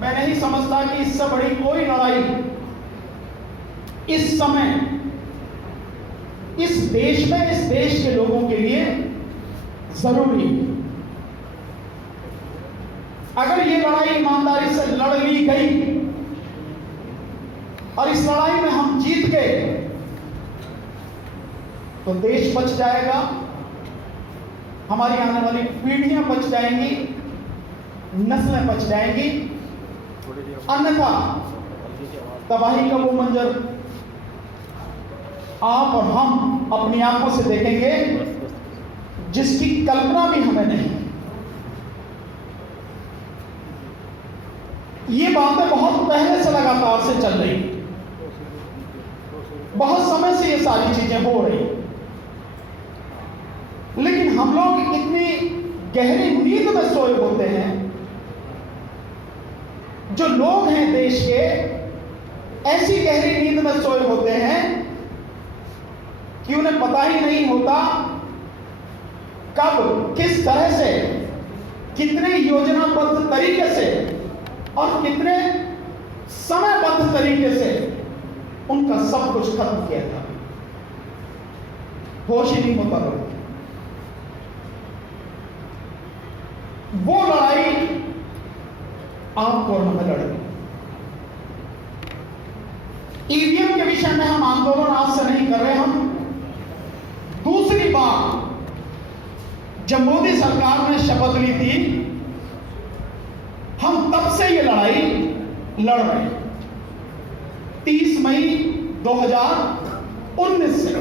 मैं नहीं समझता कि इससे बड़ी कोई लड़ाई इस समय इस देश में, इस देश के लोगों के लिए जरूरी है। अगर ये लड़ाई ईमानदारी से लड़ ली गई और इस लड़ाई में हम जीत गए तो देश बच जाएगा, हमारी आने वाली पीढ़ियां बच जाएंगी, नस्लें बच जाएंगी। अन्यथा तबाही का वो मंजर आप और हम अपनी आंखों से देखेंगे जिसकी कल्पना भी हमें नहीं। ये बातें बहुत पहले से लगातार से चल रही, बहुत समय से ये सारी चीजें हो रही, लेकिन हम लोग इतनी गहरी नींद में सोए होते हैं। जो लोग हैं देश के ऐसी गहरी नींद में सोए होते हैं कि उन्हें पता ही नहीं होता कब, किस तरह से, कितने योजनाबद्ध तरीके से और कितने समयबद्ध तरीके से उनका सब कुछ खत्म किया था। होश ही नहीं होता लोग। वो लड़ाई आपको और हमें लड़नी। ईवीएम के विषय में हम आंदोलन आज से नहीं कर रहे। हम दूसरी बार जब मोदी सरकार ने शपथ ली थी, हम तब से ये लड़ाई लड़ रहे हैं। 30 मई 2019 से,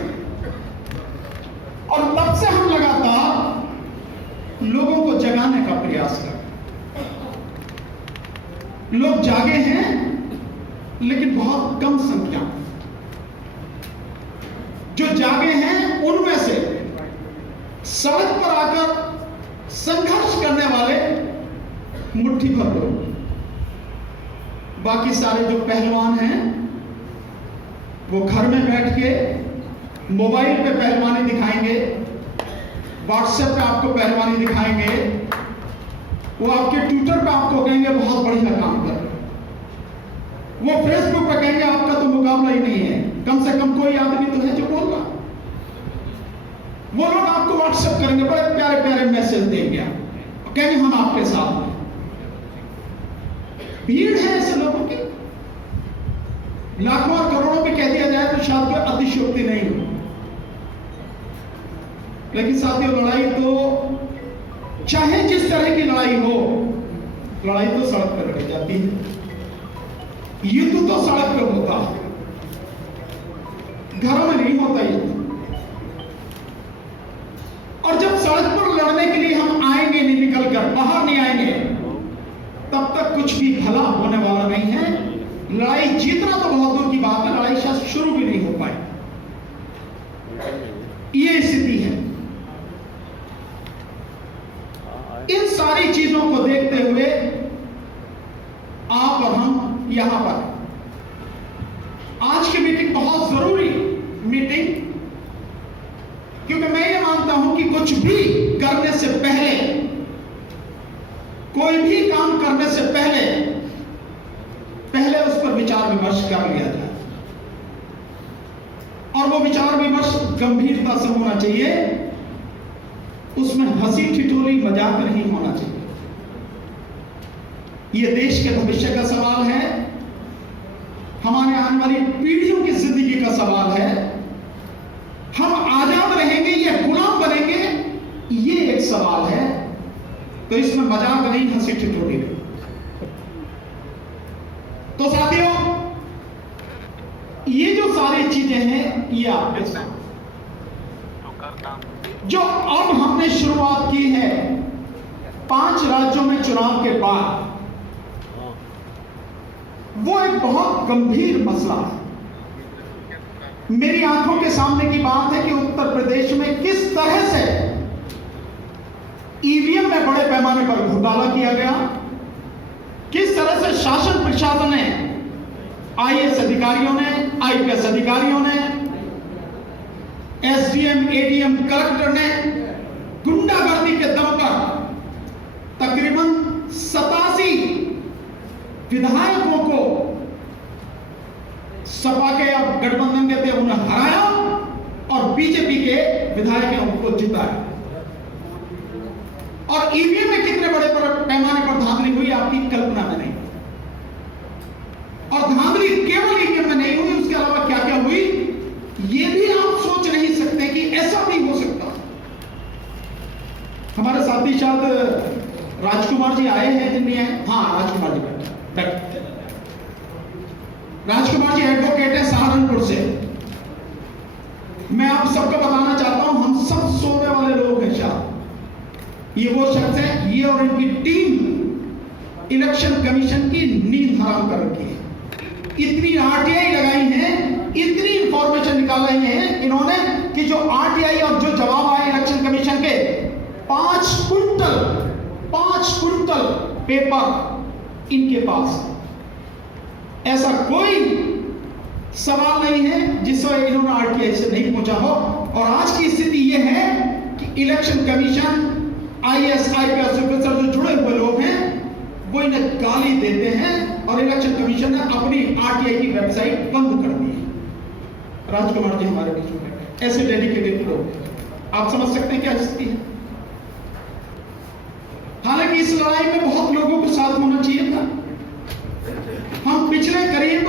और तब से हम लगातार लोगों को जगाने का प्रयास कर रहे हैं। लोग जागे हैं लेकिन बहुत कम संख्या। जो जागे हैं उनमें से सड़क पर आकर संघर्ष करने वाले मुट्ठी भर लोग, बाकी सारे जो पहलवान हैं वो घर में बैठ के मोबाइल पे पहलवानी दिखाएंगे, व्हाट्सएप पे आपको पहलवानी दिखाएंगे, वो आपके ट्विटर पे आपको कहेंगे बहुत बढ़िया काम कर रहे हो, वो फेसबुक पे कहेंगे आपका तो मुकाबला ही नहीं है, कम से कम कोई आदमी तो है जो बोल रहा। वो लोग आपको व्हाट्सएप करेंगे, बड़े प्यारे प्यारे मैसेज देंगे, कहेंगे हम आपके साथ हैं। भीड़ है ऐसे लोगों की, लाखों और करोड़ों में कह दिया जाए तो शायद कोई अतिशयोक्ति नहीं हो। लेकिन साथियों, लड़ाई तो चाहे जिस तरह की लड़ाई हो, लड़ाई तो सड़क पर लड़ी जाती है। युद्ध तो सड़क पर होता है, घरों में नहीं होता युद्ध। और जब सड़क पर लड़ने के लिए हम आएंगे नहीं, निकल कर बाहर नहीं आएंगे, तब तक कुछ भी भला होने वाला नहीं है। लड़ाई जीतना तो बहुत दूर की बात है, लड़ाई शायद शुरू भी नहीं हो पाए। ये स्थिति है। इन सारी चीजों को देखते हुए आप और हम यहां पर, आज की मीटिंग बहुत जरूरी मीटिंग, क्योंकि मैं ये मानता हूं कि कुछ भी करने से पहले, कोई भी काम करने से पहले उस पर विचार विमर्श कर लिया जाए, और वो विचार विमर्श गंभीरता से होना चाहिए, उसमें हंसी ठिठोली मजाक नहीं होना चाहिए। ये देश के भविष्य का सवाल है, हमारे आने वाली पीढ़ियों की जिंदगी का सवाल है। हम आजाद रहेंगे या गुलाम बनेंगे, ये एक सवाल है। तो इसमें मजाक नहीं, हंसी ठिठोली नहीं। तो साथियों, ये जो सारी चीजें हैं, ये आपके साथ जो अब हमने शुरुआत की है 5 राज्यों में चुनाव के बाद, वो एक बहुत गंभीर मसला है। मेरी आंखों के सामने की बात है कि उत्तर प्रदेश में किस तरह से ईवीएम में बड़े पैमाने पर घोटाला किया गया, किस तरह से शासन प्रशासन ने, आईएएस अधिकारियों ने, आईपीएस अधिकारियों ने, एसडीएम, एडीएम, कलेक्टर ने गुंडागर्दी के दम पर तकरीबन 87 विधायकों को सपा के या गठबंधन के थे उन्हें हराया और बीजेपी के विधायकों को जिताया। और ईवीएम में कितने बड़े पैमाने पर धांधली हुई आपकी कल्पना में नहीं। और धांधली केवल ईवीएम में नहीं हुई, उसके अलावा क्या क्या हुई ये भी आप सोच नहीं सकते कि ऐसा भी हो सकता। हमारे साथी शायद राजकुमार जी आए हैं जिनमें आए, हाँ राजकुमार जी बैठे। राजकुमार जी एडवोकेट है सहारनपुर से। मैं आप सबको बताना चाहता हूं, हम सब सोने वाले लोग हैं। शायद ये वो शख्स है, ये और इनकी टीम इलेक्शन कमीशन की नींद हराम कर रखी है। इतनी आरटीआई लगाई है, इतनी इंफॉर्मेशन निकाल रही है इन्होंने कि जो आरटीआई और जो जवाब आए इलेक्शन कमीशन के 5 क्विंटल पेपर इनके पास। ऐसा कोई सवाल नहीं है जिससे इन्होंने आरटीआई से नहीं पूछा हो। और आज की स्थिति यह है कि election commission, IAS IPS officer जो जुड़े हुए लोग हैं वो इन्हें गाली देते हैं और इलेक्शन कमीशन ने अपनी आरटीआई की वेबसाइट बंद कर दी है। राजकुमार जी हमारे बीच में ऐसे डेडिकेटेड लोग, आप समझ सकते हैं क्या स्थिति है। हालांकि इस लड़ाई में बहुत लोगों को साथ होना चाहिए था। हम पिछले करीब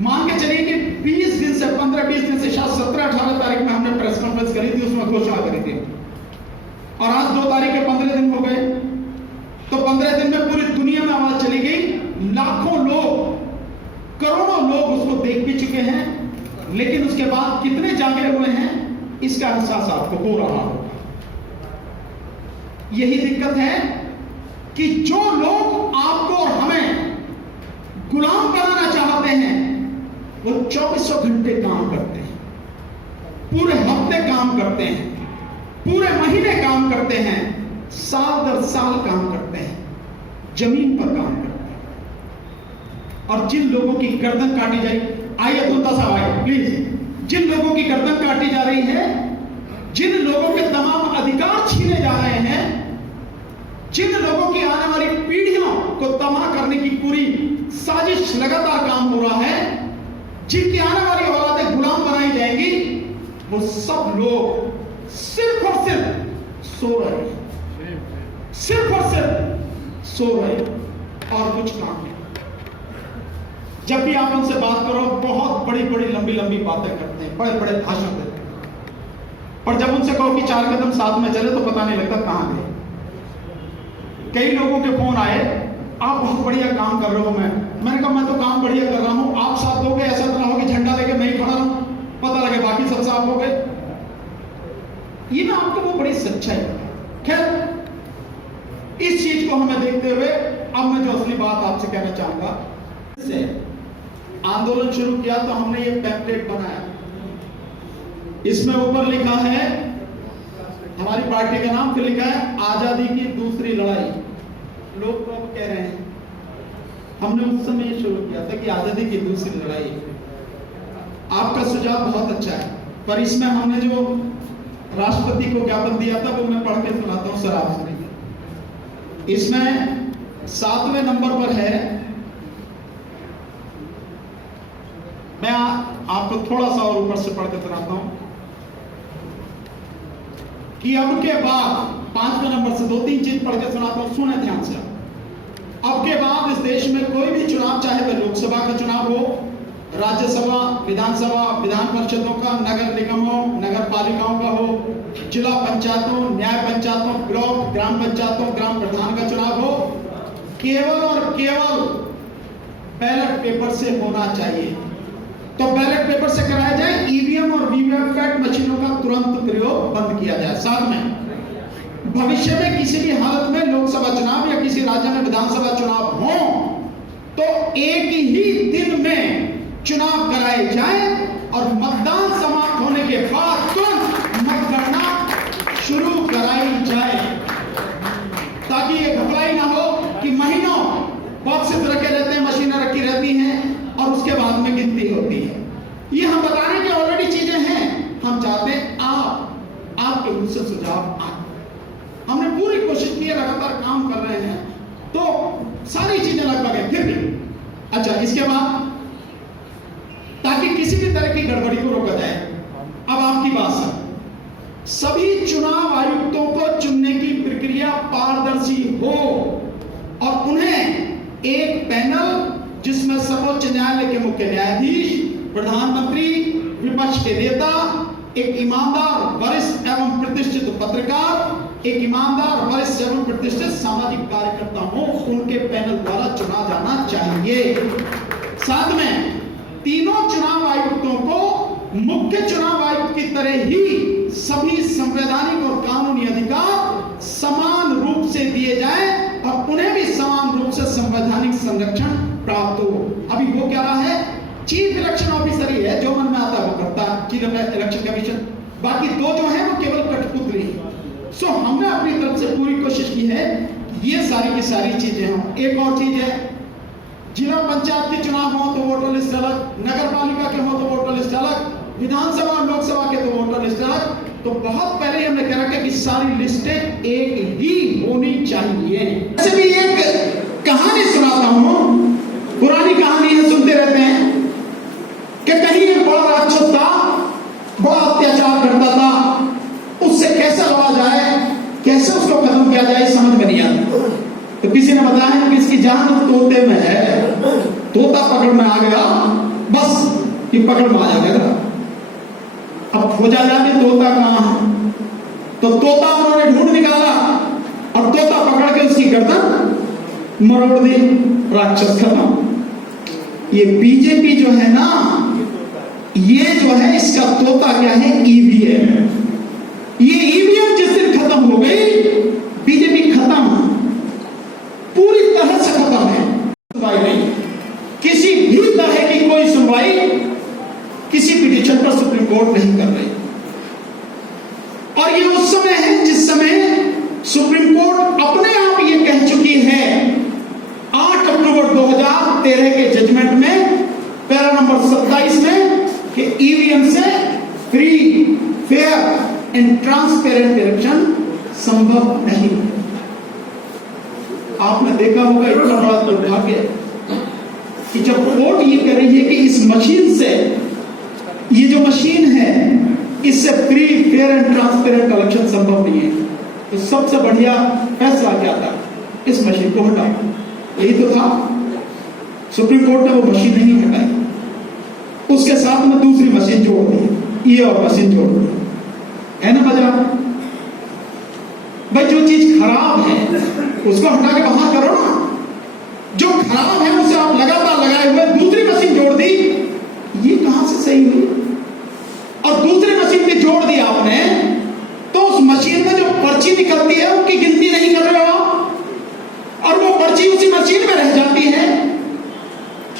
मान के चलिए कि 20 दिन से 15-20 दिन से शायद 17-18 तारीख में हमने प्रेस कॉन्फ्रेंस करी थी, उसमें घोषणा करी थी। और आज 2 तारीख के 15 दिन हो गए, तो 15 दिन में पूरी दुनिया में आवाज चली गई। लाखों लोग, करोड़ों लोग उसको देख भी चुके हैं, लेकिन उसके बाद कितने जागे हुए हैं इसका एहसास आपको हो रहा होगा। यही दिक्कत है कि जो लोग आपको और हमें गुलाम बनाना चाहते हैं वो 24 घंटे काम करते हैं, पूरे हफ्ते काम करते हैं, पूरे महीने काम करते हैं, साल दर साल काम करते हैं, जमीन पर काम करते हैं। और जिन लोगों की गर्दन काटी जाए, आइए दुल्ता साहब आइए प्लीज, जिन लोगों की गर्दन काटी जा रही है, जिन लोगों के तमाम अधिकार छीने जा रहे हैं, जिन लोगों की आने वाली पीढ़ियों को तबाह करने की पूरी साजिश लगातार काम हो रहा है, जिनकी आने वाली औलादें गुलाम बनाई जाएंगी, वो सब लोग सिर्फ और सिर्फ सो रहे हैं, सिर्फ और सिर्फ सो रहे हैं और कुछ काम नहीं। जब भी आप उनसे बात करो बहुत बड़ी बड़ी लंबी लंबी बातें करते हैं, बड़े बड़े भाषण देते हैं, पर जब उनसे कहो कि 4 कदम साथ में चले तो पता नहीं लगता कहां गए। कई लोगों के फोन आए, आप बहुत बढ़िया काम कर रहे हो। मैंने कहा मैं तो काम बढ़िया कर रहा हूं, आप साथ दोगे, ऐसा ना हो कि झंडा लेके मैं ही खड़ा रहूं, पता लगे बाकी सब साफ हो गए। ये ना आपको वो बड़ी सच्चाई। खैर, इस चीज को हमें देखते हुए अब मैं जो असली बात आपसे कहना चाहूंगा, से आंदोलन शुरू किया तो हमने ये पैम्पलेट बनाया। इसमें ऊपर लिखा है हमारी पार्टी का नाम, फिर लिखा है आजादी की दूसरी लड़ाई। लोग तो अब कह रहे हैं, हमने उस समय ये शुरू किया था कि आजादी की दूसरी लड़ाई। आपका सुझाव बहुत अच्छा है, पर इसमें हमने जो राष्ट्रपति को ज्ञापन दिया था वो मैं पढ़ के सुनाता हूं सर आपसे। इसमें 7वें नंबर पर है, मैं आपको थोड़ा सा और ऊपर से पढ़ के सुनाता हूं कि अब के बाद 5वें नंबर से 2-3 चीज पढ़ के सुनाता हूं, सुने ध्यान से। अब के बाद इस देश में कोई भी चुनाव, चाहे वह लोकसभा का चुनाव हो, राज्यसभा, विधानसभा, विधान परिषदों का, नगर निगमों, नगर पालिकाओं का हो, जिला पंचायतों, न्याय पंचायतों, ब्लॉक, ग्राम पंचायतों, ग्राम प्रधान का चुनाव हो, केवल और केवल बैलेट पेपर से होना चाहिए। तो बैलेट पेपर से कराया जाए, ईवीएम और वीवीपैट मशीनों का तुरंत प्रयोग बंद किया जाए। साथ में भविष्य में किसी भी हालत में लोकसभा चुनाव या किसी राज्य में विधानसभा चुनाव हो तो एक ही दिन में चुनाव कराए जाए और मतदान समाप्त होने के बाद तुरंत मतगणना शुरू कराई जाए, ताकि ये घबराई ना हो कि महीनों बॉक्सेस रखे रहते हैं, मशीनें रखी रहती हैं और उसके बाद में गिनती होती है। ये हम बताने की ऑलरेडी चीजें हैं, हम चाहते हैं आपके मुझसे सुझाव आए। हमने पूरी कोशिश की है, लगातार काम कर रहे हैं। तो सारी चीजें लगभग है, फिर भी अच्छा। इसके बाद ताकि किसी भी तरह की गड़बड़ी को रोका जाए, अब आपकी बात सर, सभी चुनाव आयुक्तों को चुनने की प्रक्रिया पारदर्शी हो और उन्हें एक पैनल जिसमें सर्वोच्च न्यायालय के मुख्य न्यायाधीश, प्रधानमंत्री, विपक्ष के नेता, एक ईमानदार वरिष्ठ एवं प्रतिष्ठित पत्रकार, एक ईमानदार वरिष्ठ एवं प्रतिष्ठित सामाजिक कार्यकर्ता हो, उनके पैनल द्वारा चुना जाना चाहिए। साथ में तीनों चुनाव आयुक्तों को मुख्य चुनाव आयुक्त की तरह ही सभी संवैधानिक और कानूनी अधिकार समान रूप से दिए जाए और उन्हें भी समान रूप से संवैधानिक संरक्षण प्राप्त हो। अभी वो क्या रहा है, चीफ इलेक्शन ऑफिसर ही है, जो मन में आता है वो करता है, चीफ इलेक्शन कमीशन, बाकी दो जो है वो केवल कठपुतली है। सो हमने अपनी तरफ से पूरी कोशिश की है ये सारी की सारी चीजें हों। एक और चीज है, जिला पंचायत के चुनाव हो तो वोटर लिस्ट अलग, नगर पालिका के हो तो वोटर लिस्ट अलग, विधानसभा और लोकसभा के तो वोटर लिस्ट अलग। तो बहुत पहले हमने कह रखा कि सारी लिस्टें एक ही होनी चाहिए। ऐसे भी एक कहानी सुनाता हूं, पुरानी कहानी है, सुनते रहते हैं कि कहीं एक बड़ा राक्षस था, बड़ा अत्याचार करता था, उससे कैसे लड़ा जाए, कैसे उसको खत्म किया जाए, समझ में नहीं आता। तो किसी ने बताया कि इसकी जान तोते में है, तोता पकड़ में आ गया, बस ये पकड़ में आ जाएगा। अब खोजा जाए तोता कहां है, तो तोता उन्होंने ढूंढ निकाला और तोता पकड़ के उसकी गर्दन मरोड़ दी, राक्षस खत्म। ये बीजेपी जो है ना, ये जो है इसका तोता क्या है, ईवीएम। ये ईवीएम जिस दिन खत्म हो गई, बीजेपी खत्म, पूरी तरह से खत्म है। सुनवाई नहीं, किसी भी तरह की कोई सुनवाई किसी पिटीशन पर सुप्रीम कोर्ट नहीं कर रही। और ये उस समय है जिस समय सुप्रीम कोर्ट अपने आप ये कह चुकी है 8 अक्टूबर 2013 के जजमेंट में पैरा नंबर 27 में कि ईवीएम से free, fair and transparent election संभव नहीं। आपने देखा होगा इतना बड़ा दुर्भाग्य कि जब कोर्ट ये कह रही है कि इस मशीन से, ये जो मशीन है इससे free, fair and transparent election संभव नहीं है, तो सबसे बढ़िया फैसला क्या था, इस मशीन को हटाओ। यही तो था। सुप्रीम कोर्ट ने वो मशीन नहीं हटाई, उसके साथ में दूसरी मशीन जोड़ दी, ये और मशीन जोड़ दी, है ना मजा। भाई जो चीज खराब है उसको हटा के बाहर करो ना, जो खराब है उसे आप लगातार लगाए हुए दूसरी मशीन जोड़ दी, ये कहां से सही हुई। और दूसरी मशीन भी जोड़ दी आपने, तो उस मशीन में जो पर्ची निकलती है उनकी गिनती नहीं कर रहे हो, और वो पर्ची उसी मशीन में रह जाती है,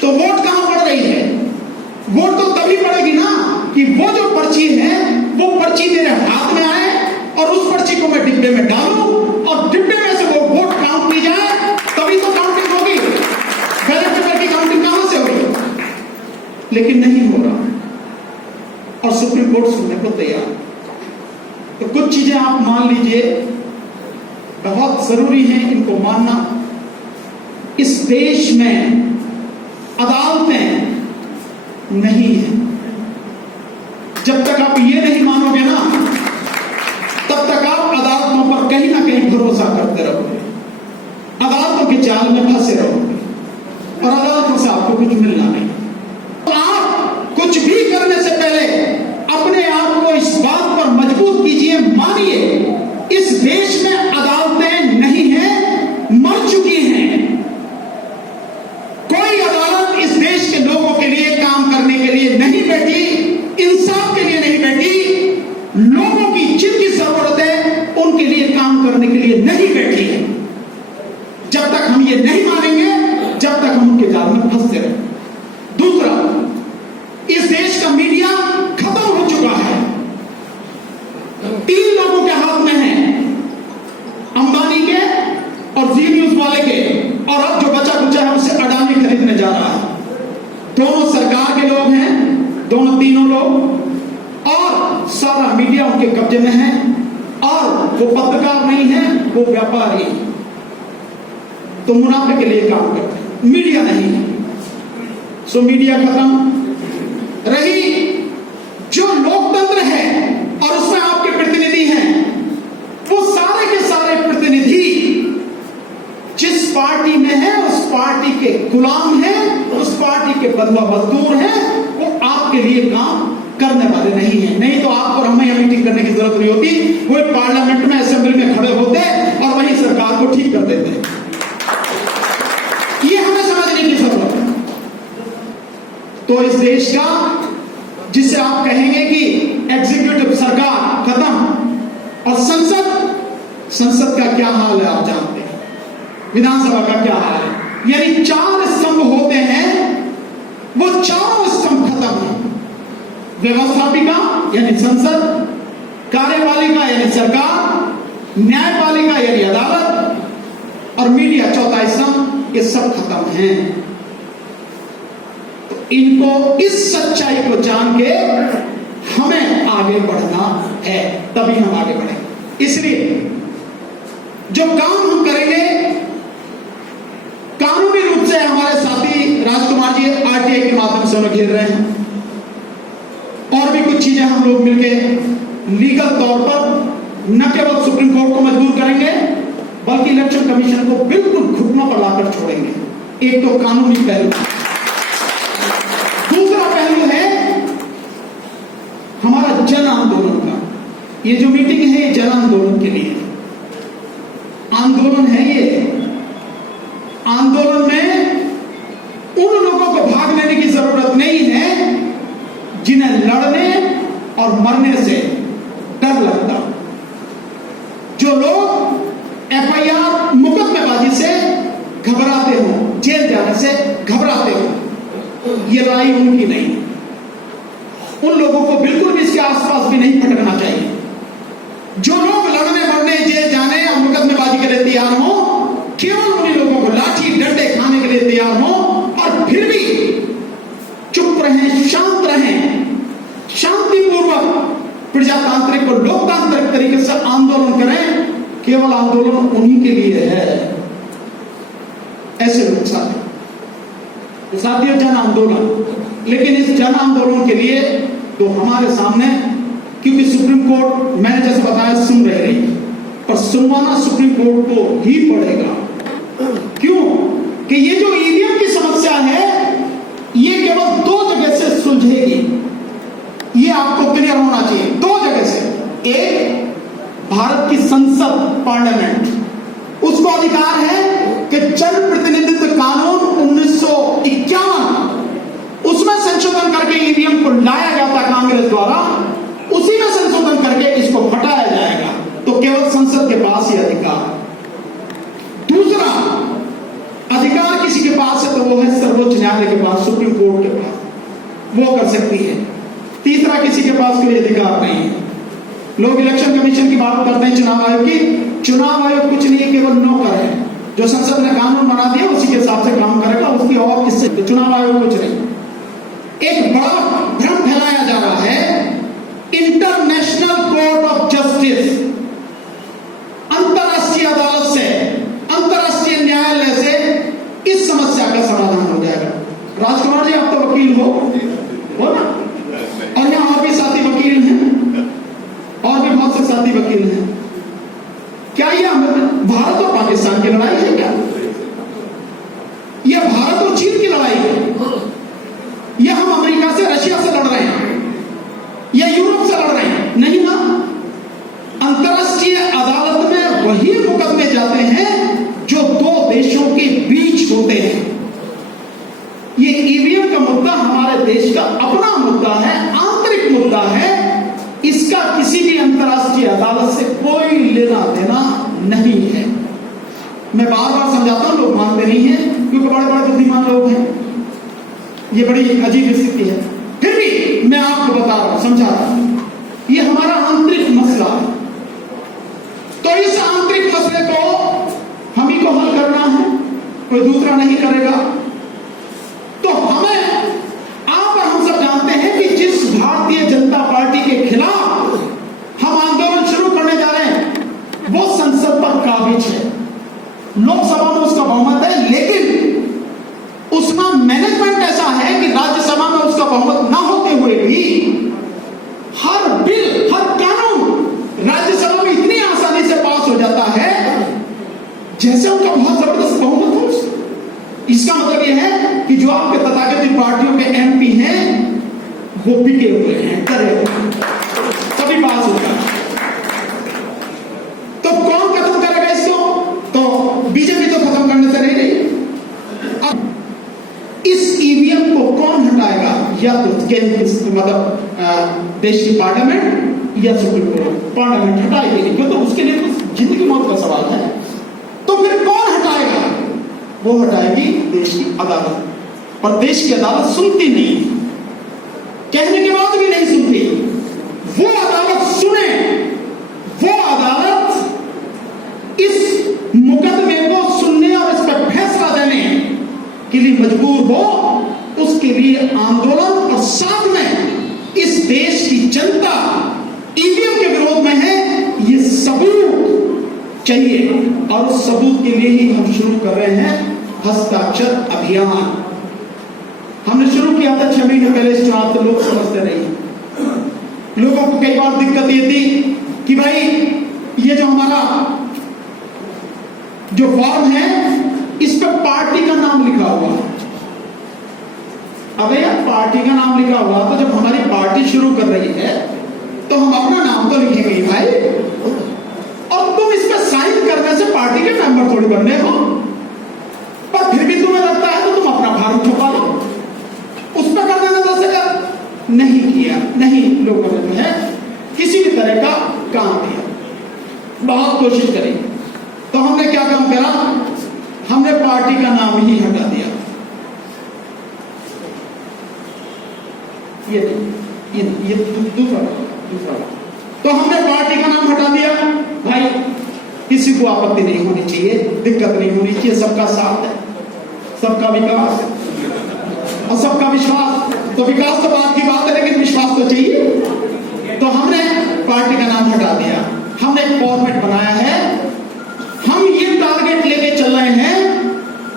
तो वोट कहां पड़ रही है। वोट तो तभी पड़ेगी ना कि वो जो पर्ची है वो पर्ची मेरे हाथ में आए और उस पर्ची को मैं डिब्बे में डालूं और डिब्बे में से वो वोट काउंट की जाए, तभी तो काउंटिंग होगी। बैलेट पेपर की काउंटिंग कहां से होगी। लेकिन नहीं हो रहा और सुप्रीम कोर्ट सुनने को तैयार। तो कुछ चीजें आप मान लीजिए, बहुत जरूरी है इनको मानना। इस देश में अदालतें नहीं है। जब तक आप ये नहीं मानोगे ना, तब तक आप अदालतों पर कहीं ना कहीं भरोसा करते रहोगे, अदालतों के जाल में फंसे रहोगे और अदालतों से आपको कुछ मिलना नहीं। तो आप कुछ भी करने से पहले अपने आप को इस बात पर मजबूत कीजिए, मानिए इस देश में अदालतें नहीं हैं, मर चुकी हैं। कोई अदालत इस देश के लोगों के लिए काम करने के लिए नहीं बैठी, इंसाफ के लिए नहीं बैठी, लोगों की जिनकी जरूरत है उनके लिए काम करने के लिए नहीं बैठी है। जब तक हम ये नहीं मानेंगे, जब तक हम उनके जाल में फंसते रहेंगे। दूसरा, इस देश का मीडिया खत्म हो चुका है, 3 लोगों के हाथ में है, अंबानी के और जी न्यूज वाले के, और अब जो बचा कुचा है उसे अडानी खरीदने जा रहा है। दोनों सरकार के लोग हैं, दोनों तीनों लोग, और सारा मीडिया उनके कब्जे में है, और वो पत्रकार नहीं है, वो व्यापारी। तो मुनाफे के लिए काम करते हैं, मीडिया नहीं है। सो मीडिया खत्म। रही जो लोकतंत्र है और उसमें आपके प्रतिनिधि हैं, वो सारे के सारे प्रतिनिधि जिस पार्टी में है उस पार्टी के गुलाम हैं, उस पार्टी के बंधुआ मजदूर हैं, वो आपके लिए काम करने वाले नहीं है। नहीं तो आपको और हमें यह मीटिंग करने की जरूरत नहीं होती, वो पार्लियामेंट में असेंबली में खड़े होते और वहीं सरकार को ठीक कर देते। ये हमें समझने की जरूरत है। तो इस देश का, जिसे आप कहेंगे कि एग्जीक्यूटिव सरकार खत्म और संसद का क्या हाल है आप जानते हैं, विधानसभा का क्या हाल है। यानी 4 स्तंभ होते हैं, वो चारों स्तंभ खत्म है। व्यवस्थापिका यानी संसद, कार्यपालिका यानी सरकार, न्यायपालिका यानी अदालत और मीडिया चौथा स्तंभ, ये सब खत्म हैं। तो इनको, इस सच्चाई को जान के हमें आगे बढ़ना है, तभी हम आगे बढ़ेंगे। इसलिए जो काम हम करेंगे, कानूनी रूप से हमारे साथी राजकुमार जी आरटीआई के माध्यम से उन्हें घेर रहे हैं, और भी कुछ चीजें हम लोग मिलके लीगल तौर पर न केवल सुप्रीम कोर्ट को मजबूर करेंगे, बल्कि इलेक्शन कमीशन को बिल्कुल घुटनों पर लाकर छोड़ेंगे। एक तो कानूनी पहलू, दूसरा पहलू है हमारा जन आंदोलन का। ये जो मीटिंग है ये जन आंदोलन के लिए आंदोलन है। ये आंदोलन में उन लोगों को भाग लेने की जरूरत नहीं है जिन्हें लड़ने और मरने से डर लगता, जो लोग एफआईआर मुकदमेबाजी से घबराते हो, जेल जाने से घबराते हो, ये लड़ाई उनकी नहीं। उन लोगों को बिल्कुल भी इसके आसपास भी नहीं भटकना चाहिए। जो लोग लड़ने मरने, जेल जाने और मुकदमेबाजी के लिए तैयार हो, केवल उन्हीं लोगों को लाठी डंडे खाने के लिए तैयार हो और फिर भी चुप रहें, शांत रहें, शांतिपूर्वक प्रजातांत्रिक और लोकतांत्रिक तरीके से आंदोलन करें। केवल आंदोलन उन्हीं के लिए है। ऐसे लोग साथियों जन आंदोलन, लेकिन इस जन आंदोलन के लिए तो हमारे सामने, क्योंकि सुप्रीम कोर्ट मैंने जैसे बताया सुन रही, पर सुनवाना सुप्रीम कोर्ट को ही पड़ेगा। क्यों? कि ये जो ईवीएम की समस्या है ये केवल 2 जगह से सुलझेगी। ये आपको क्लियर होना चाहिए, 2 जगह से। एक, भारत की संसद, पार्लियामेंट, उसको अधिकार है कि जन प्रतिनिधित्व कानून 1951 उसमें संशोधन करके ईवीएम को लाया गया था कांग्रेस द्वारा, उसी में संशोधन करके इसको हटाया जाएगा। तो केवल संसद के पास ही अधिकार। दूसरा अधिकार किसी के पास है तो वो है सर्वोच्च न्यायालय के पास, सुप्रीम कोर्ट के पास, वो कर सकती है। तीसरा किसी के पास कोई अधिकार नहीं है। लोग इलेक्शन कमीशन की बात करते हैं, चुनाव आयोग की। चुनाव आयोग कुछ नहीं, केवल नौकर है। जो संसद ने कानून बना दिया उसी के हिसाब से काम करेगा, उसकी और किससे। तो चुनाव आयोग कुछ नहीं। एक बड़ा भ्रम फैलाया जा रहा है, इंटरनेशनल कोर्ट ऑफ जस्टिस, अंतरराष्ट्रीय अदालत से, अंतरराष्ट्रीय न्यायालय से इस समस्या का समाधान हो जाएगा। राजकुमार जी, आप तो वकील हो ना, और यहां और भी साथी वकील हैं, और भी बहुत से साथी वकील हैं। क्या यह भारत और पाकिस्तान की लड़ाई है? क्या यह भारत और चीन की लड़ाई है? यह हम अमेरिका से, रशिया से लड़ रहे हैं, या यूरोप से लड़ रहे हैं? नहीं ना। अंतरराष्ट्रीय अदालत में वही मुकदमे जाते हैं जो 2 देशों के बीच होते हैं। ये ईवीएम का मुद्दा हमारे देश का अपना मुद्दा है, आंतरिक मुद्दा है। इसका किसी भी अंतरराष्ट्रीय अदालत से कोई लेना देना नहीं है। मैं बार बार समझाता हूं, लोग मानते नहीं हैं, क्योंकि बड़े बड़े बुद्धिमान लोग हैं। ये बड़ी अजीब स्थिति है, फिर भी मैं आपको बता रहा हूं, समझा रहा हूं, ये हमारा आंतरिक मसला है। तो इस आंतरिक मसले को हम ही को हल करना है, कोई दूसरा नहीं करेगा। तो हमें, आप और हम सब जानते हैं कि जिस भारतीय जनता पार्टी के खिलाफ हम आंदोलन शुरू करने जा रहे हैं वो संसद पर काबिज है। लोकसभा में उसका बहुमत इसका मतलब यह है कि जो आपके तथाकथित पार्टियों के एमपी हैं वो बिके हुए हैं, डरे हुए, तभी पास होगा। तो कौन खत्म करेगा इसको? तो बीजेपी तो खत्म करने से नहीं रही। अब इस ईवीएम को कौन हटाएगा? या तो केंद्र मतलब देश की पार्लियामेंट या सुप्रीम कोर्ट। पार्लियामेंट हटाएगी क्यों? तो उसके लिए तो जिंदगी मौत का सवाल है। तो फिर कौन हटाएगा? वो हटाएगी देश की अदालत। पर देश की अदालत सुनती नहीं, कहने के बाद भी नहीं सुनती। वो अदालत सुने, वो अदालत इस मुकदमे को सुनने और इस पर फैसला देने के लिए मजबूर हो, उसके लिए आंदोलन और साथ में इस देश की जनता ईवीएम के विरोध में है, ये सबूत चाहिए। और उस सबूत के लिए ही हम शुरू कर रहे हैं हस्ताक्षर अभियान। हमने शुरू किया था 6 महीने पहले इस चुनाव, तो लोग समझते नहीं। लोगों को कई बार दिक्कत ये थी कि भाई ये जो हमारा जो फॉर्म है इस पर पार्टी का नाम लिखा हुआ। अबे यार पार्टी का नाम लिखा हुआ तो जब हमारी पार्टी शुरू कर रही है तो हम अपना नाम तो लिखेंगे भाई। और तुम इस पर साइन करने से पार्टी के मेंबर थोड़ी बनने हो। पर फिर भी तुम्हें लगता है तो तुम अपना फार्म छुपा लो, उस पर कर देना 10 हजार। नहीं किया, नहीं, लोगों ने जो है किसी भी तरह का काम किया, बहुत कोशिश करी। तो हमने क्या काम करा? हमने पार्टी का नाम ही हटा दिया। ये दूसरा। तो हमने पार्टी का नाम हटा दिया। भाई किसी को आपत्ति नहीं होनी चाहिए, दिक्कत नहीं होनी चाहिए, सबका साथ है, सबका विकास है और सबका विश्वास। तो विकास तो बात की बात है, लेकिन विश्वास तो चाहिए। तो हमने पार्टी का नाम हटा दिया। हमने एक फॉर्मेट बनाया है। हम ये टारगेट लेके चल रहे हैं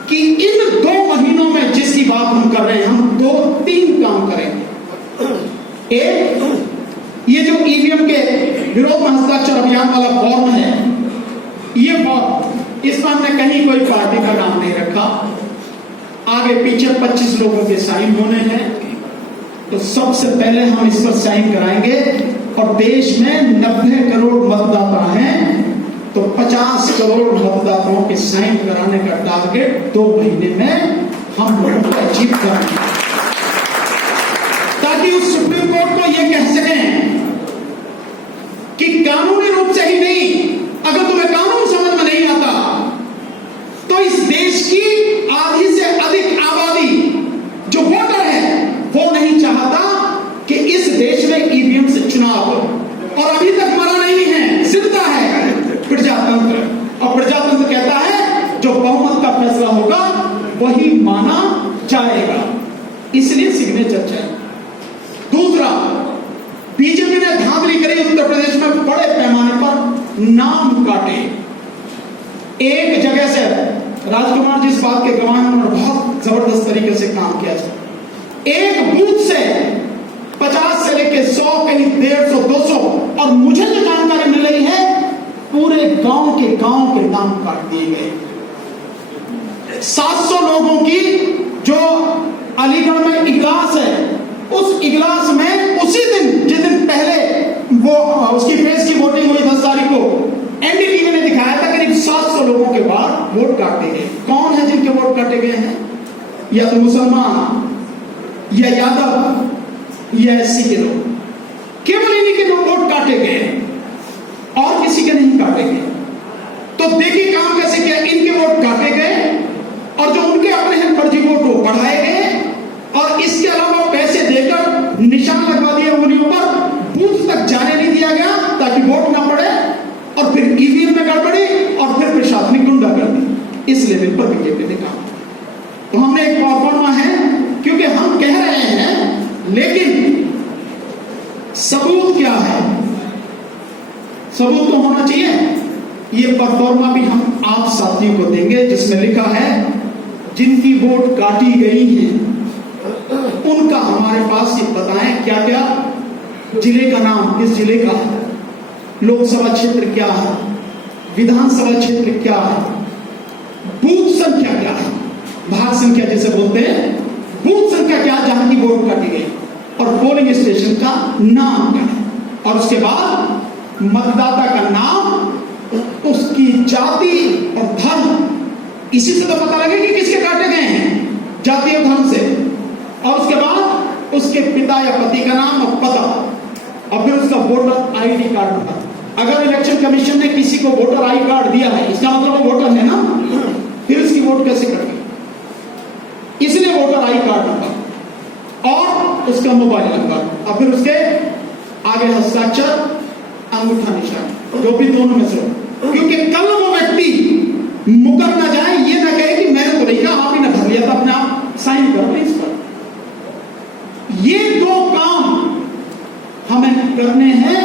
कि इन 2 महीनों में जिसकी बात हम कर रहे हैं, हम 2-3 काम करेंगे। एक, ये जो ईवीएम के विरोध में हस्ताक्षर अभियान वाला फॉर्म है, ये फॉर्म, इसमें हमने कहीं कोई पार्टी का नाम नहीं रखा। आगे पीछे 25 लोगों के साइन होने हैं। तो सबसे पहले हम इस पर साइन कराएंगे। और देश में 90 करोड़ मतदाता हैं, तो 50 करोड़ मतदाताओं के साइन कराने का टारगेट 2 महीने में हम लोगों को अचीव करेंगे, ताकि उस सुप्रीम कोर्ट को यह कह सकें कि कानूनी रूप से ही नहीं, अगर तुम्हें कानून समझ में नहीं आता तो इस देश की आधी से अधिक आबादी जो वोटर है वो नहीं चाहता कि इस देश में ईवीएम से चुनाव हो। और अभी तक मरा नहीं है, जिंदा है प्रजातंत्र। और प्रजातंत्र कहता है जो बहुमत का फैसला होगा वही माना जाएगा, इसलिए सिग्नेचर चाहिए। दूसरा, बीजेपी ने धांधली करी उत्तर प्रदेश में, बड़े पैमाने पर नाम काटे। एक जगह से राजकुमार जी इस बात के गवाह हैं, उन्होंने बहुत जबरदस्त तरीके से काम किया। एक बूथ से 50 से लेके 100, कहीं 150, 200, और मुझे जो जानकारी मिल रही है पूरे गांव के नाम काट दिए गए। 700 लोगों की जो अलीगढ़ में इजलास है, उस इजलास में उसी दिन जिस दिन पहले वो उसकी फेस की वोटिंग हुई 10 तारीख को, एनडीटीवी ने दिखाया था करीब 700 लोगों के बाद वोट काटे गए। कौन है जिनके वोट काटे गए हैं? या तो मुसलमान, या यादव, या एससी के लोग। केवल इन्हीं के वोट काटे गए और किसी के नहीं काटे गए। तो देखिए काम कैसे किया। इनके वोट काटे गए और जो उनके अपने हैं फर्जी वोट वो बढ़ाए गए, और इसके अलावा पैसे देकर निशान लगवा दिए उंगलियों पर, बूथ तक जाने नहीं दिया गया ताकि वोट ना पड़े, और फिर ईवीएम में गड़बड़ी, और फिर प्रशासनिक गुंडागर्दी। इस लेवल पर बीजेपी ने काम। तो हमने एक परफॉर्मा है, क्योंकि हम कह रहे हैं, लेकिन सबूत क्या है? सबूत तो होना चाहिए। ये परफॉर्मा भी हम आप साथियों को देंगे, जिसमें लिखा है जिनकी वोट काटी गई है उनका हमारे पास ये बताएं क्या क्या, जिले का नाम, किस जिले का है, लोकसभा क्षेत्र क्या है, विधानसभा क्षेत्र क्या है, बूथ संख्या क्या है, भाग संख्या जिसे बोलते हैं, बूथ संख्या क्या जहां की वोट काटी गई, और पोलिंग स्टेशन का नाम क्या है, और उसके बाद मतदाता का नाम, उसकी जाति और धर्म, इसी से तो पता लगे कि किसके काटे गए हैं, जाति और धर्म से, और उसके बाद उसके पिता या पति का नाम और पता, और फिर उसका वोटर आईडी कार्ड नंबर। अगर इलेक्शन कमीशन ने किसी को वोटर आई कार्ड दिया है, इसका मतलब वो वोटर है ना, फिर उसकी वोट कैसे कटेगी, इसलिए वोटर आई कार्ड नंबर और उसका मोबाइल नंबर, और फिर उसके आगे हस्ताक्षर, अंगूठा निशान, जो भी दोनों में से हो, क्योंकि कल वो व्यक्ति मुकर ना जाए, ये ना कहे कि मैंने तो नहीं कहा, आप ही ने भर लिया था, अपने आप साइन कर ली इस पर। ये दो काम हमें करने हैं,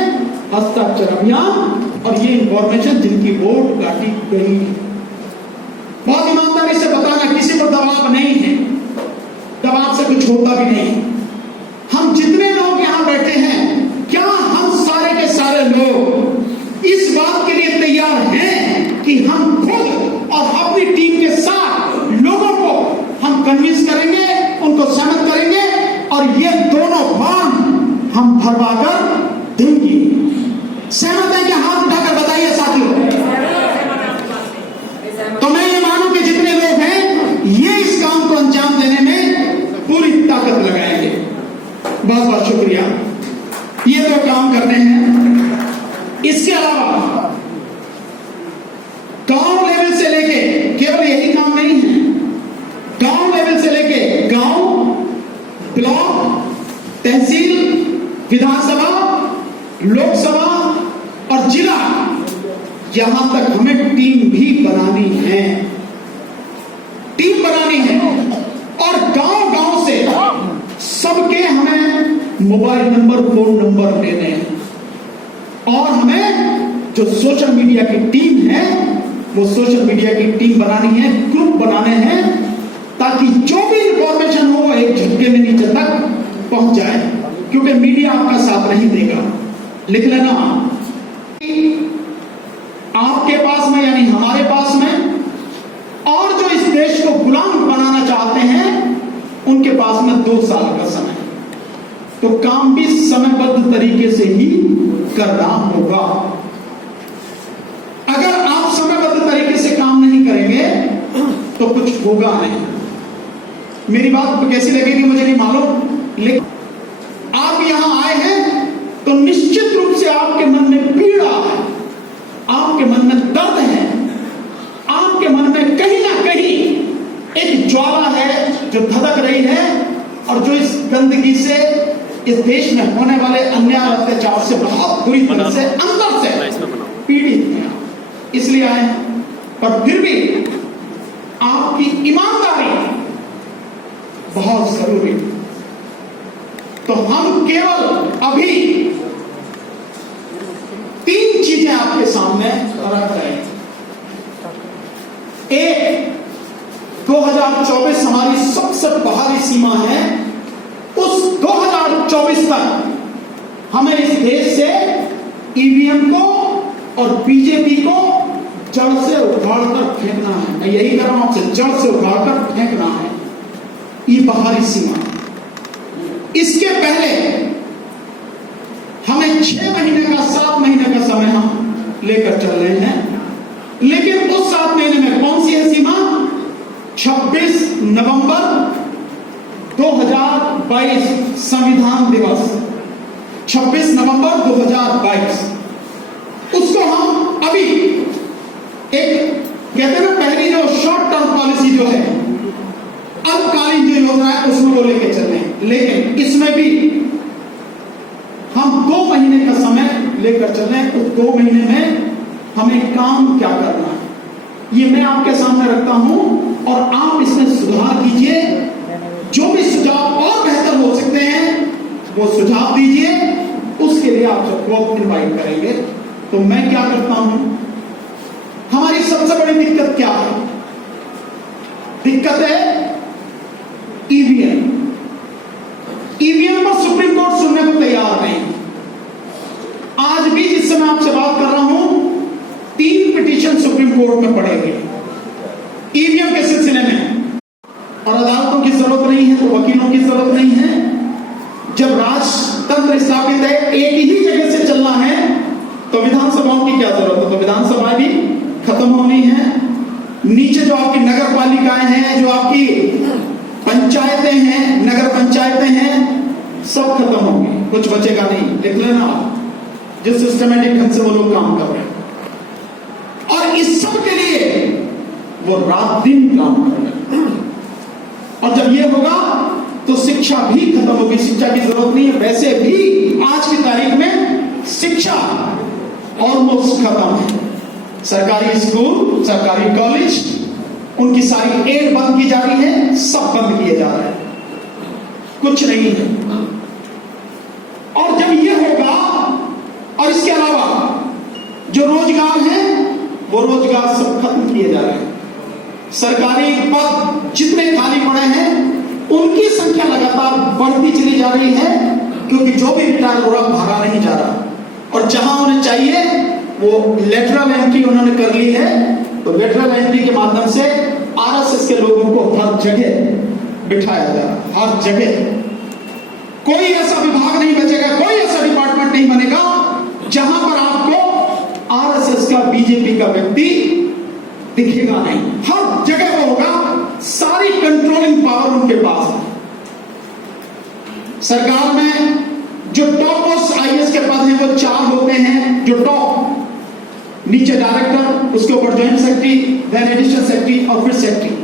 हस्ताक्षर अभियान और ये इंफॉर्मेशन जिनकी वोट काटी गई है। बहुत ईमानदारी से बताना, किसी पर दबाव नहीं है, दबाव से कुछ होता भी नहीं। हम जितने लोग यहां बैठे हैं, क्या हम सारे के सारे लोग इस बात के लिए तैयार हैं कि हम खुद और अपनी टीम के साथ लोगों को हम कन्विंस करेंगे, उनको सहमत करेंगे, और ये दोनों फॉर्म हम भरवाकर देंगे। सहमत है कि हाथ उठाकर बताइए साथियों। तो मैं ये मानूं कि जितने लोग हैं ये इस काम को अंजाम देने में पूरी ताकत लगाएंगे। बहुत बहुत शुक्रिया। ये तो काम करने हैं। इसके अलावा गांव लेवल से लेके, केवल यही काम नहीं है, गांव लेवल से लेके गांव, ब्लॉक, तहसील, विधानसभा, लोकसभा और जिला, यहां तक हमें टीम भी बनानी है, टीम बनानी है, और गांव गांव से सबके हमें मोबाइल नंबर, फोन नंबर लेने हैं, और हमें जो सोशल मीडिया की टीम है वो सोशल मीडिया की टीम बनानी है, ग्रुप बनाने हैं, ताकि जो भी इंफॉर्मेशन हो एक झटके में नीचे तक पहुंच जाए, क्योंकि मीडिया आपका साथ नहीं देगा। लिख लेना, आपके पास में यानी हमारे पास में, और जो इस देश को गुलाम बनाना चाहते हैं उनके पास में 2 साल का समय, तो काम भी समयबद्ध तरीके से ही करना होगा। अगर आप समयबद्ध तरीके से काम नहीं करेंगे तो कुछ होगा नहीं। मेरी बात कैसी लगेगी मुझे नहीं मालूम, लेकिन आप यहां आए हैं तो निश्चित रूप से आपके मन में पीड़ा है, आपके मन में दर्द है, आपके मन में कहीं ना कहीं एक ज्वाला है जो धधक रही है, और जो इस गंदगी से, इस देश में होने वाले अन्याय अत्याचार से बहुत बुरी तरह से अंदर से पीड़ित है। इसलिए आए, पर फिर भी आपकी ईमानदारी बहुत जरूरी। तो हम केवल अभी 3 चीजें आपके सामने रख रहे हैं। एक, 2024 हमारी सबसे बाहरी सीमा है, उस 2024 तक हमें इस देश से ईवीएम को और बीजेपी को जड़ से उखाड़कर फेंकना है। मैं यही कर रहा हूं आपसे, जड़ से उखाड़कर फेंकना है, ये बाहरी सीमा। इसके पहले हमें 6 महीने का, 7 महीने का समय हम लेकर चल रहे हैं, लेकिन उस 7 महीने में कौन सी है सीमा? 26 नवंबर 2022 संविधान दिवस, 26 नवंबर 2022, उसको हम अभी एक कहते हैं ना, पहली जो शॉर्ट टर्म पॉलिसी जो है, अल्पकालीन जो योजना है उसमें वो लेके चल रहे हैं, लेकिन इसमें भी हम 2 महीने का समय लेकर चल रहे हैं। उस 2 महीने में हमें काम क्या करना है ये मैं आपके सामने रखता हूं, और आप इसमें सुधार कीजिए। जो भी सुझाव और बेहतर हो सकते हैं वो सुझाव दीजिए, उसके लिए आप सबको इनवाइट करेंगे। तो मैं क्या करता हूं, हमारी सबसे बड़ी दिक्कत क्या है? दिक्कत है ईवीएम। ईवीएम पर सुप्रीम कोर्ट सुनने को तैयार नहीं। आज भी जिस समय आपसे बात कर रहा हूं, 3 पिटीशन सुप्रीम कोर्ट में पड़े हुए ईवीएम के सिलसिले में। और अदालतों की जरूरत नहीं है तो वकीलों की जरूरत नहीं है। जब राजतंत्र स्थापित है, एक ही जगह से चलना है, तो विधानसभाओं की क्या जरूरत है? तो विधानसभाएं भी खत्म होनी है। नीचे जो आपकी नगर पालिकाएं हैं, जो आपकी पंचायतें हैं, नगर पंचायतें हैं, सब खत्म होंगी, कुछ बचेगा नहीं। देख लेना आप, जिस सिस्टमेटिक ढंग से वो लोग काम कर रहे हैं, और इस सब के लिए वो रात दिन काम कर रहे हैं। और जब ये होगा तो शिक्षा भी खत्म होगी, शिक्षा की जरूरत नहीं है। वैसे भी आज की तारीख में शिक्षा ऑलमोस्ट खत्म है। सरकारी स्कूल, सरकारी कॉलेज, उनकी सारी एड बंद की जा रही है, सब बंद किए जा रहे हैं, कुछ नहीं है। और जब ये होगा, और इसके अलावा जो रोजगार है वो रोजगार सब खत्म किए जा रहे हैं। सरकारी पद जितने खाली पड़े हैं उनकी संख्या लगातार बढ़ती चली जा रही है, क्योंकि जो भी रिटायर हो रहा भरा नहीं जा रहा। और जहां उन्हें चाहिए वो लेटरल एंट्री उन्होंने कर ली है, तो लेटरल एंट्री के माध्यम से आरएसएस के लोगों को हर जगह बिठाया जा रहा, हर जगह। कोई ऐसा विभाग नहीं बचेगा, कोई ऐसा डिपार्टमेंट नहीं बनेगा जहां पर आपको आरएसएस का, बीजेपी का व्यक्ति दिखेगा नहीं। हर जगह वो होगा, सारी कंट्रोलिंग पावर उनके पास है। सरकार में जो टॉप मोस्ट आईएएस के पद हैं वो 4 होते हैं, जो टॉप, नीचे डायरेक्टर, उसके ऊपर joint secretary, then additional secretary और फिर सेक्रेटरी।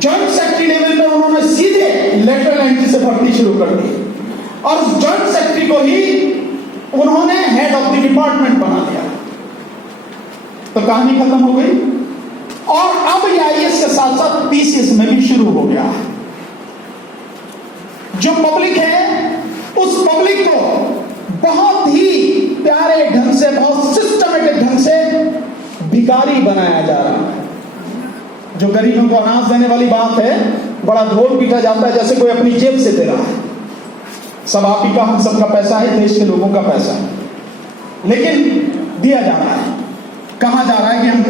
ज्वाइंट सेक्रेटरी लेवल पर उन्होंने सीधे लेटरल एंट्री से भर्ती शुरू कर दी, और उस ज्वाइंट सेक्रेटरी को ही उन्होंने हेड ऑफ द डिपार्टमेंट बना दिया। तो कहानी खत्म हो गई। और अब आईएएस के साथ साथ पीसीएस में भी शुरू हो गया है। जो पब्लिक है उस पब्लिक को बहुत ही प्यारे ढंग से, बहुत सिस्टमेटिक ढंग से भिखारी बनाया जा रहा है। जो गरीबों को अनाज देने वाली बात है, बड़ा ढोल पीटा जाता है जैसे कोई अपनी जेब से दे रहा है। सब आप ही का, हम सबका पैसा है, देश के लोगों का पैसा है, लेकिन दिया जा रहा है। कहा जा रहा है कि हम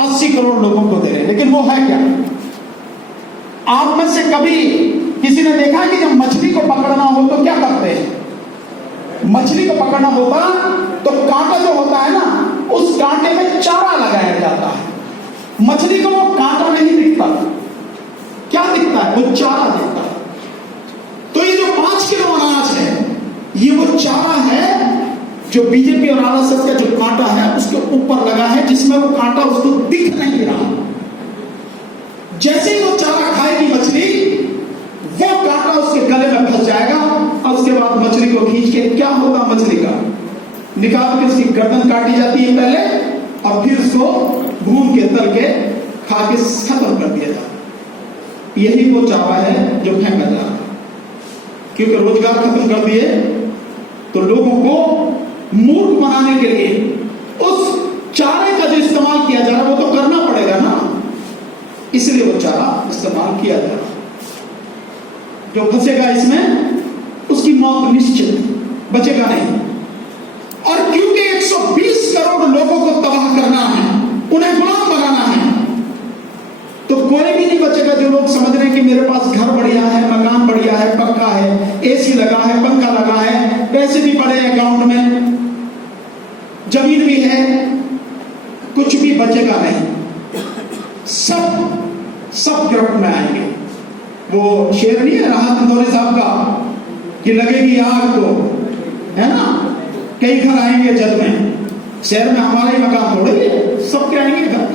80 करोड़ लोगों को दे रहे हैं, लेकिन वो है क्या? आप में से कभी किसी ने देखा है कि जब मछली को पकड़ना हो तो क्या करते हैं? मछली को पकड़ना होगा तो कांटा जो होता है ना, उस कांटे में चारा लगाया जाता है। मछली को वो कांटा नहीं दिखता, क्या दिखता है? वो चारा दिखता है। तो ये जो 5 किलो अनाज है, ये वो चारा है जो बीजेपी और आरएसएस का जो कांटा है उसके ऊपर लगा है, जिसमें वो कांटा उसको दिख नहीं रहा। जैसे ही वो चारा खाएगी मछली, वो कांटा उसके गले में फंस जाएगा, और उसके बाद मछली को खींच के, क्या होगा मछली का, निकाल के उसकी गर्दन काटी जाती है पहले, और फिर उसको भून के, तल के, खा के खत्म कर दिया जाता। यही वो चारा है जो फेंका जा रहा है। क्योंकि रोजगार खत्म कर दिए तो लोगों को मूर्ख बनाने के लिए उस चारे का जो इस्तेमाल किया जा रहा है वो तो करना पड़ेगा ना, इसलिए वो चारा इस्तेमाल किया जा रहा है। जो फंसेगा इसमें उसकी मौत निश्चित, बचेगा नहीं। और क्योंकि 120 करोड़ लोगों को तबाह करना है, उन्हें गुलाम बनाना है, तो कोई भी नहीं बचेगा। जो लोग समझ रहे हैं कि मेरे पास घर बढ़िया है, मकान बढ़िया है, पक्का है, एसी लगा है, पंखा लगा है, पैसे भी पड़े हैं अकाउंट में, जमीन भी है, कुछ भी बचेगा नहीं। सब गिरफ्त में आएंगे। वो शेर नहीं है राहत इंदौरी साहब का कि लगेगी आग तो, है ना, कई घर आएंगे जद में। शहर में हमारा ही मकान थोड़ी है, सब क्या आएंगे घर,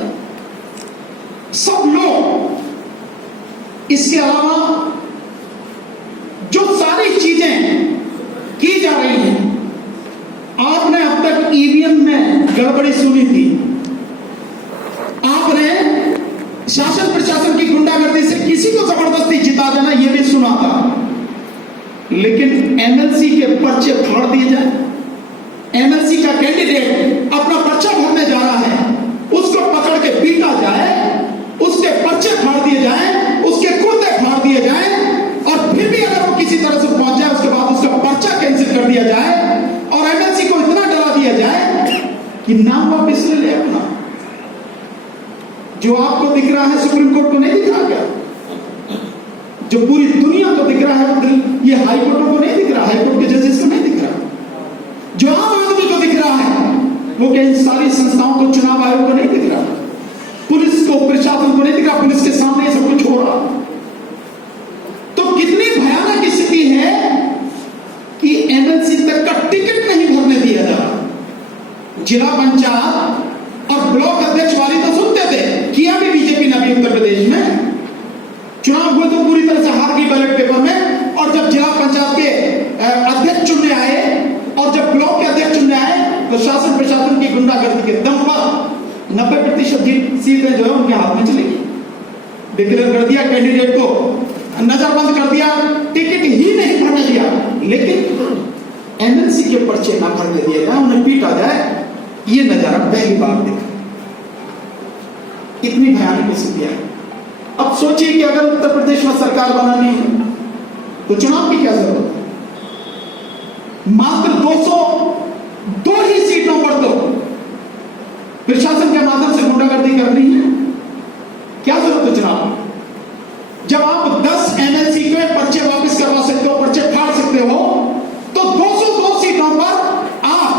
सब लोग। इसके अलावा जो सारी चीजें की जा रही हैं, आपने अब तक ईवीएम में गड़बड़ी सुनी थी, आपने शासन प्रशासन की गुंडागर्दी से किसी को जबरदस्ती जिता देना ये भी सुना था, लेकिन एमएलसी के पर्चे फाड़ दिए जाए। एमएलसी का कैंडिडेट अपना पर्चा भरने जा रहा है, उसको पकड़ के पीटा जाए, उसके पर्चे फाड़ दिए जाए, उसके कुर्ते फाड़ दिए जाए, और फिर भी अगर वो किसी तरह से पहुंच जाए उसके बाद उसका पर्चा कैंसिल कर दिया जाए, और एमएलसी को इतना डरा दिया जाए कि नाम वापिस ले ले अपना। जो आपको दिख रहा है सुप्रीम कोर्ट को नहीं दिख रहा क्या? जो पूरी दुनिया को दिख रहा है, ये हाईकोर्टों को नहीं दिख रहा, हाईकोर्ट के जजेस को नहीं दिख रहा, जो आम आदमी को दिख रहा है वो क्या इन सारी संस्थाओं को, चुनाव आयोग को नहीं दिख रहा, पुलिस को, प्रशासन को नहीं दिख रहा, पुलिस के सामने सब कुछ हो रहा। तो कितनी भयानक स्थिति है कि एमएलसी तक का टिकट नहीं भरने दिया जा रहा। जिला पंचायत और ब्लॉक अध्यक्ष वाली तो सुनते थे, किया भी बीजेपी ने अभी उत्तर प्रदेश में चुनाव हुए तो पूरी तरह से हार गई बैलेट पेपर में, और जब जिला पंचायत के अध्यक्ष चुनने आए और जब ब्लॉक के अध्यक्ष चुनने आए तो शासन प्रशासन की गुंडागर्दी के दम पर 90% सीटें जो है उनके हाथ में चली गई। डिक्लेयर कर दिया, कैंडिडेट को नजरबंद कर दिया, टिकट ही नहीं भरने दिया। लेकिन एमएलसी के पर्चे ना भरने दिए जाए, उन्हें पीटा जाए, ये नजारा पहली बार देखा। इतनी भयानक स्थिति है। अब सोचिए कि अगर उत्तर प्रदेश में सरकार बनानी है तो चुनाव की क्या जरूरत है? मात्र 202 ही सीटों पर तो प्रशासन के माध्यम से गुंडागर्दी करनी है, क्या जरूरत है चुनाव? जब आप 10 एमएलसी के पर्चे वापस करवा सकते हो, पर्चे फाड़ सकते हो, तो 202 सीटों पर आप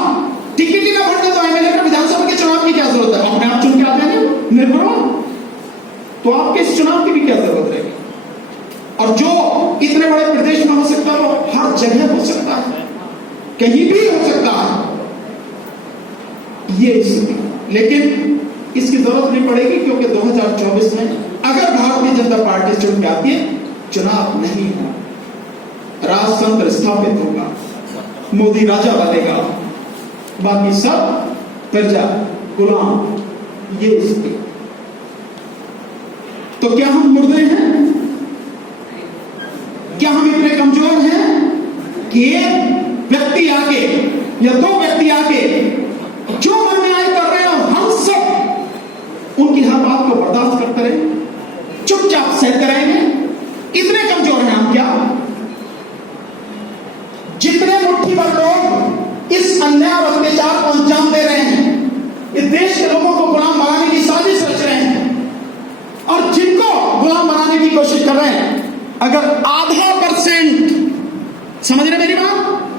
टिकट ही ना भरने दो एमएलए का, विधानसभा के चुनाव की क्या जरूरत है? अपने आप चुन के आ जाएंगे निर्विरोध, तो आपके इस चुनाव की भी क्या जरूरत रहेगी? और जो इतने बड़े प्रदेश में हो सकता है वो हर जगह हो सकता है, कहीं भी हो सकता है ये स्थिति। लेकिन इसकी जरूरत नहीं पड़ेगी, क्योंकि 2024 में अगर भारतीय जनता पार्टी चुन के आती है, चुनाव नहीं होगा, राजतंत्र स्थापित होगा, मोदी राजा बनेगा, बाकी सब प्रजा गुलाम। ये स्थिति। तो क्या हम मुर्दे हैं? क्या हम इतने कमजोर हैं कि एक व्यक्ति आके या 2 व्यक्ति आके जो मन में आए कर रहे हैं और हम सब उनकी हर बात को बर्दाश्त करते रहे, चुपचाप सहते रहेंगे? इतने कमजोर हैं हम क्या? जितने मुट्ठी भर लोग इस अन्याय और अत्याचार को अंजाम दे रहे हैं, इस देश के लोगों को गुलाम बनाने की साजिश रच रहे हैं, और जिनको गुलाम बनाने की कोशिश कर रहे हैं, अगर 0.5%, समझ रहे मेरी बात,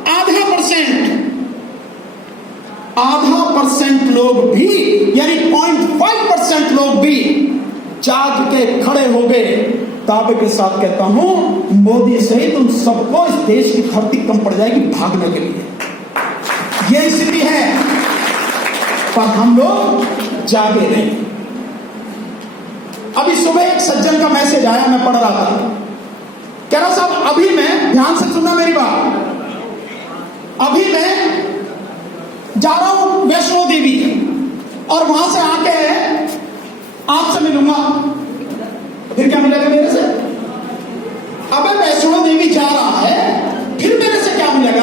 0.5% लोग भी, यानी 0.5% लोग भी जाग के खड़े हो गए, दावे के साथ कहता हूं, मोदी सहित उन सबको इस देश की धरती कम पड़ जाएगी भागने के लिए। यह स्थिति है, पर हम लोग जागे नहीं। अभी सुबह एक सज्जन का मैसेज आया, मैं पढ़ रहा था, कह रहा साहब अभी मैं, ध्यान से सुनना मेरी बात, अभी मैं जा रहा हूं वैष्णो देवी और वहां से आके आपसे मिलूंगा, फिर क्या मिलेगा मेरे से? अबे वैष्णो देवी जा रहा है, फिर मेरे से क्या मिलेगा?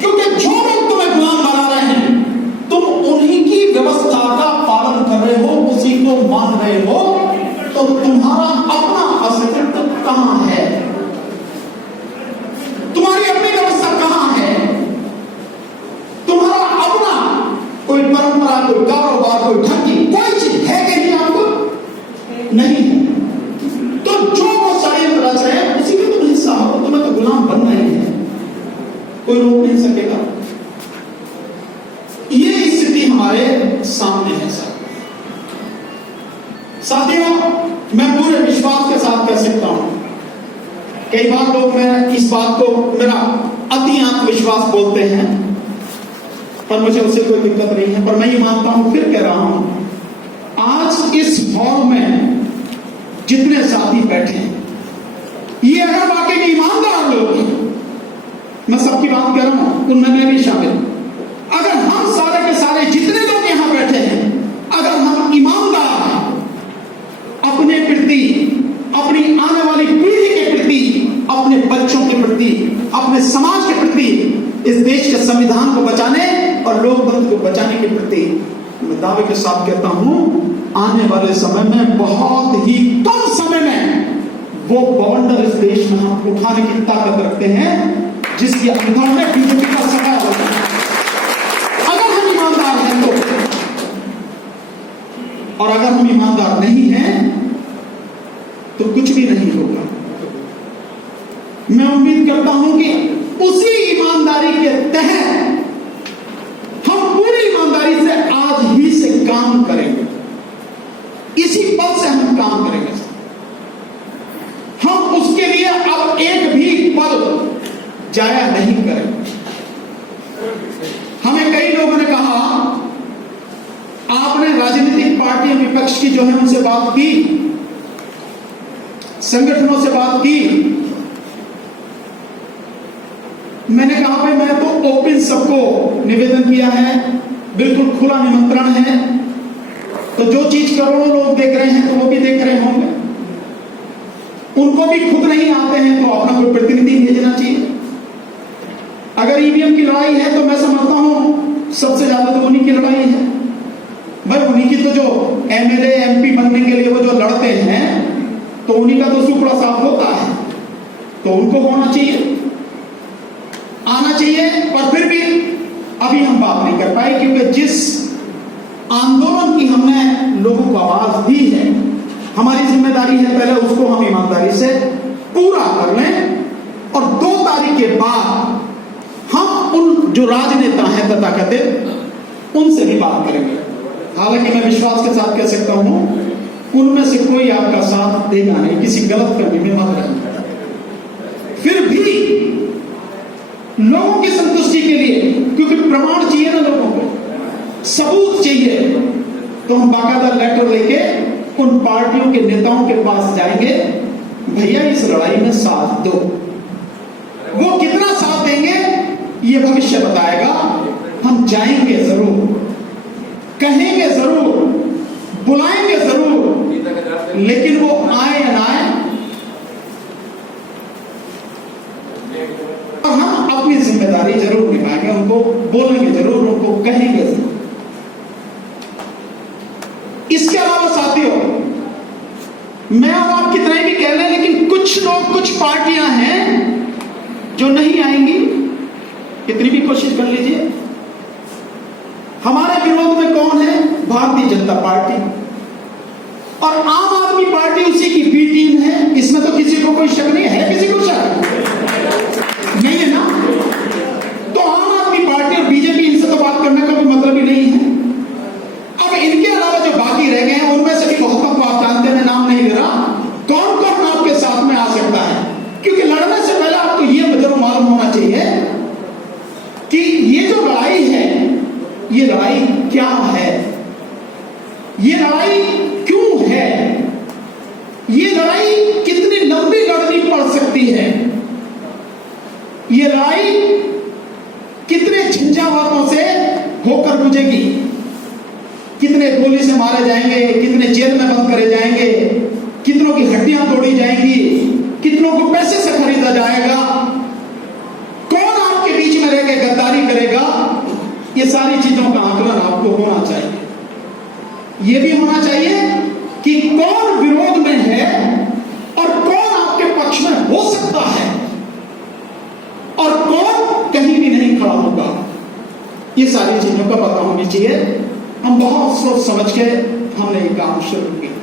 क्योंकि जो लोग तुम्हें गुलाम बना रहे हैं, तुम उन्हीं की व्यवस्था का पालन कर रहे हो, उसी को मान रहे हो, तो तुम्हारा अपना अस्तित्व कहां है? तुम्हारी अपनी व्यवस्था कहां है? तुम्हारा अपना कोई परंपरा, कोई कारोबार, कोई ढंगी कोई चीज है कि नहीं? आपको नहीं है। तो जो वो षड्यंत्र रच रहे हैं उसी में तुम हिस्सा हो, तुम्हें तो गुलाम बनना ही है, कोई रोक नहीं सकेगा। ये स्थिति हमारे सामने है सर। साथियों, मैं पूरे विश्वास के साथ कह सकता हूं, कई बार लोग मैं इस बात को मेरा अति आत्मविश्वास बोलते हैं, पर मुझे उससे कोई दिक्कत नहीं है, पर मैं ये मानता हूं, फिर कह रहा हूं, आज इस हॉल में जितने साथी बैठे हैं, ये अगर वाकई में ईमानदार लोग हैं, मैं सबकी बात कर रहा हूं, उनमें मैं भी शामिल, अगर हम सारे के सारे जितने लोग यहां बैठे हैं, अगर हम ईमानदार हैं अपने प्रति, अपनी आने वाली पीढ़ी के प्रति, अपने बच्चों के प्रति, अपने समाज के प्रति, इस देश के संविधान को बचाने और लोकतंत्र को बचाने के प्रति, मैं दावे के साथ कहता हूं, आने वाले समय में, बहुत ही कम समय में, वो बवंडर इस देश में हम उठाने की ताकत रखते हैं जिसकी अंदर में बीजेपी का सफाया होता है। अगर हम ईमानदार हैं तो, और अगर हम ईमानदार नहीं हैं तो कुछ भी नहीं होगा। मैं उम्मीद करता हूं कि उसी ईमानदारी के तहत हम पूरी ईमानदारी से आज ही से काम करेंगे। इसी पल से हम काम करेंगे। हम उसके लिए अब एक भी पल जाया नहीं करेंगे। हमें कई लोगों ने कहा, आपने राजनीतिक पार्टियों विपक्ष की जो है उनसे बात की, संगठनों से बात की। मैंने कहा भाई मैं तो ओपन सबको निवेदन किया है, बिल्कुल खुला निमंत्रण है। तो जो चीज करोड़ों लोग देख रहे हैं तो वो भी देख रहे होंगे। उनको भी खुद नहीं आते हैं तो अपना कोई प्रतिनिधि भेजना चाहिए। अगर ईवीएम की लड़ाई है तो मैं समझता हूं सबसे ज्यादा तो उन्हीं की लड़ाई है भाई। उन्हीं की तो जो एमएलए एमपी बनने के लिए वो जो लड़ते हैं तो उन्हीं का तो सुपड़ा साफ होता है। तो उनको होना चाहिए, आना चाहिए। पर फिर भी अभी हम बात नहीं कर पाए क्योंकि जिस आंदोलन की हमने लोगों को आवाज दी है, हमारी जिम्मेदारी है पहले उसको हम ईमानदारी से पूरा कर लें और 2 तारीख के बाद हम उन जो राजनेता हैं तथाकथित उनसे भी बात करेंगे। हालांकि मैं विश्वास के साथ कह सकता हूं उनमें से कोई आपका साथ देगा नहीं, किसी गलत फहमी में मत रहना। फिर भी लोगों की संतुष्टि के लिए, क्योंकि प्रमाण चाहिए ना, लोगों को सबूत चाहिए, तो हम बाकायदा लेटर लेके उन पार्टियों के नेताओं के पास जाएंगे, भैया इस लड़ाई में साथ दो। वो कितना साथ देंगे ये भविष्य बताएगा। हम जाएंगे जरूर, कहेंगे जरूर, बुलाएंगे जरूर, लेकिन वो आए या ना आए और हम अपनी जिम्मेदारी जरूर निभाएंगे। उनको बोलेंगे जरूर, उनको कहेंगे जरूर। इसके अलावा साथियों, मैं और आप कितना भी कह लें, लेकिन कुछ लोग, कुछ पार्टियां हैं जो नहीं आएंगी। कितनी भी कोशिश कर लीजिए। हमारे विरोध में कौन है? भारतीय जनता पार्टी और आम आदमी पार्टी उसी की बी टीम है। इसमें तो किसी को कोई शक नहीं है। किसी को शक नहीं है ना? तो आम आदमी पार्टी और बीजेपी, इनसे तो बात करने का कोई मतलब ही नहीं है। अब इनके अलावा जो बाकी रह गए हैं उनमें से भी बहुतों को आप जानते हैं, मैं नाम नहीं ले रहा, कौन कौन आपके साथ में आ सकता है। क्योंकि लड़ने से पहले आपको यह जरूर मालूम होना चाहिए कि ये जो लड़ाई है, ये लड़ाई क्या है, ये लड़ाई क्यों है, ये लड़ाई कितनी लंबी लड़नी पड़ सकती है, ये लड़ाई कितने झंझावातों से होकर गुजरेगी, कितने गोली से मारे जाएंगे, कितने जेल में बंद करे जाएंगे, कितनों की हड्डियां तोड़ी जाएंगी, कितनों को पैसे से खरीदा जाएगा, कौन आपके बीच में रहकर गद्दारी करेगा, ये सारी चीजों का आकलन आपको होना चाहिए। ये भी होना चाहिए कि कौन विरोध में है और कौन आपके पक्ष में हो सकता है और कौन कहीं भी नहीं खड़ा होगा। ये सारी चीजों का पता होनी चाहिए। हम बहुत सोच समझ के हमने ये काम शुरू किया।